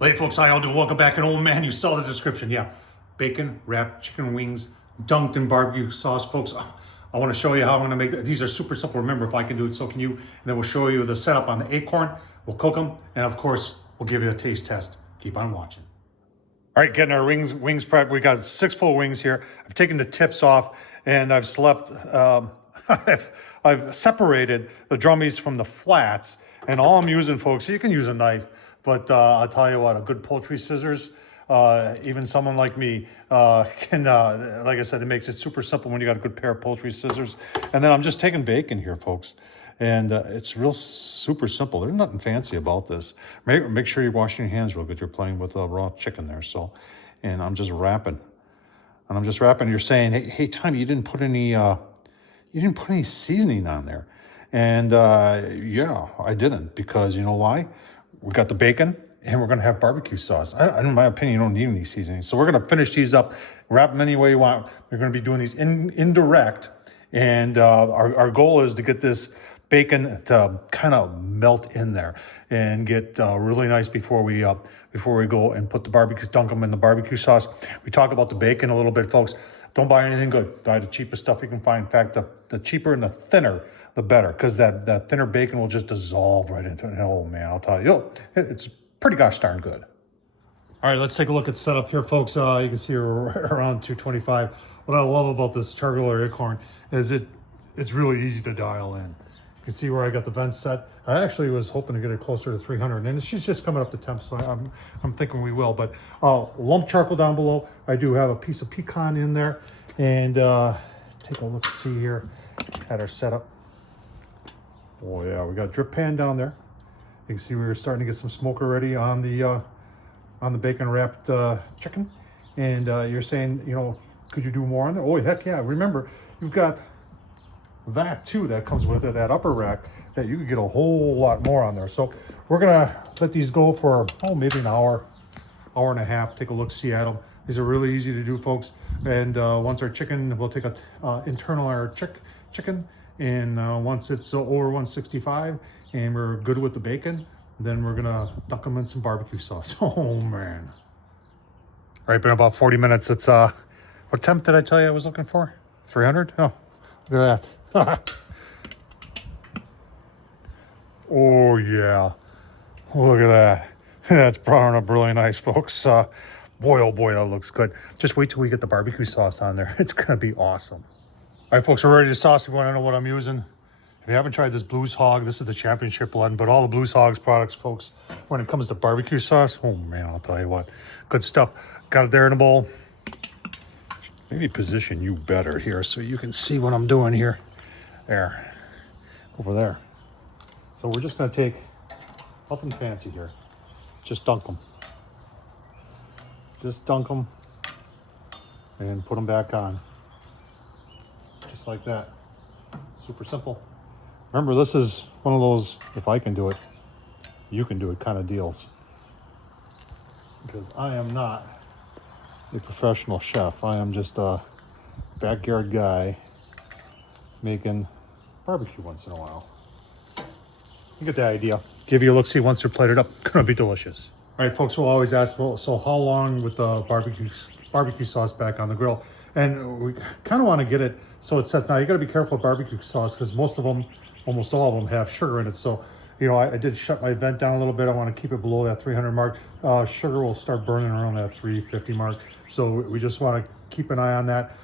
Hey folks, how y'all doing? Welcome back. And oh man, you saw the description. Yeah, bacon wrapped chicken wings dunked in barbecue sauce, folks. I want to show you how I'm going to make that. These are super simple. Remember, if I can do it, so can you. And then we'll show you the setup on the acorn. We'll cook them, and of course, we'll give you a taste test. Keep on watching. All right, getting our wings prepped. We got 6 full wings here. I've taken the tips off, and I've I've separated the drummies from the flats. And all I'm using, folks, you can use a knife, but I'll tell you what, a good poultry scissors, even someone like me can, like I said, it makes it super simple when you got a good pair of poultry scissors. And then I'm just taking bacon here, folks. And it's real super simple. There's nothing fancy about this. Make sure you're washing your hands real good. You're playing with raw chicken there. So, and I'm just wrapping. And I'm just wrapping. You're saying, hey, Tommy, you didn't put any seasoning on there. And yeah, I didn't, because you know why? We got the bacon and we're gonna have barbecue sauce. In my opinion, you don't need any seasoning. So we're gonna finish these up, wrap them any way you want. We're gonna be doing these indirect. And our goal is to get this bacon to kind of melt in there and get really nice before we go and put the barbecue, dunk them in the barbecue sauce. We talk about the bacon a little bit, folks. Don't buy anything good. Buy the cheapest stuff you can find. In fact, the cheaper and the thinner, the better, because that thinner bacon will just dissolve right into it. And oh man, I'll tell you, it's pretty gosh darn good. All right, let's take a look at setup here, folks. You can see we're around 225. What I love about this Char-Griller Akorn is it's really easy to dial in. You can see where I got the vents set. I actually was hoping to get it closer to 300, and she's just coming up to temp, so I'm thinking we will. But lump charcoal down below. I do have a piece of pecan in there, and take a look, see here at our setup. Oh yeah, we got a drip pan down there. You can see we were starting to get some smoke already on the bacon wrapped chicken. And you're saying, you know, could you do more on there? Oh heck yeah! Remember, you've got that too that comes with it, that upper rack, that you could get a whole lot more on there. So we're gonna let these go for maybe an hour and a half. Take a look, see at them. These are really easy to do, folks. And once our chicken, we'll take a internal our chicken. And once it's over 165 and we're good with the bacon, then we're gonna dunk them in some barbecue sauce. Oh man. All right, been about 40 minutes. It's what temp did I tell you I was looking for? 300? Oh, look at that. Oh yeah, look at that. That's browning up really nice, folks. Boy, oh boy, that looks good. Just wait till we get the barbecue sauce on there. It's gonna be awesome. All right, folks, we're ready to sauce. If you want to know what I'm using, if you haven't tried this Blues Hog, this is the championship blend. But all the Blues Hogs products, folks, when it comes to barbecue sauce, oh man, I'll tell you what, good stuff. Got it there in a bowl. Maybe position you better here so you can see what I'm doing here. There, over there. So we're just gonna take, nothing fancy here, just dunk them. Just dunk them and put them back on. Just like that. Super simple. Remember, this is one of those, if I can do it, you can do it kind of deals. Because I am not a professional chef. I am just a backyard guy making barbecue once in a while. You get the idea. Give you a look-see once they're plated up. Gonna be delicious. All right, folks will always ask, well, so how long with the barbecue sauce back on the grill? And we kind of want to get it so it sets. Now you got to be careful with barbecue sauce, because most of them, almost all of them, have sugar in it. So, you know, I did shut my vent down a little bit. I want to keep it below that 300 mark. Sugar will start burning around that 350 mark. So we just want to keep an eye on that.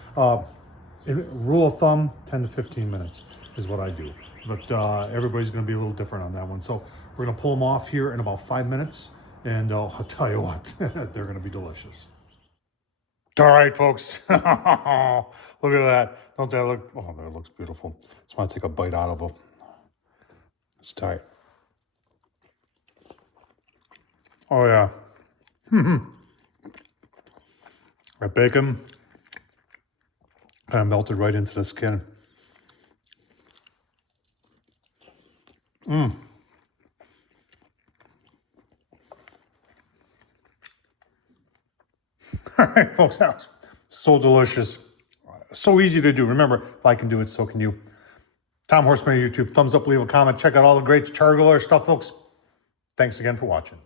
Rule of thumb, 10 to 15 minutes is what I do. But everybody's going to be a little different on that one. So we're going to pull them off here in about 5 minutes. And I'll tell you what, they're going to be delicious. All right, folks. Look at that. Don't that look? Oh, that looks beautiful. Just want to take a bite out of them. It's tight. Oh yeah. That bacon kind of melted right into the skin. All right, folks, that was so delicious. So easy to do. Remember, if I can do it, so can you. Tom Horseman, YouTube. Thumbs up, leave a comment. Check out all the great Char-Griller stuff, folks. Thanks again for watching.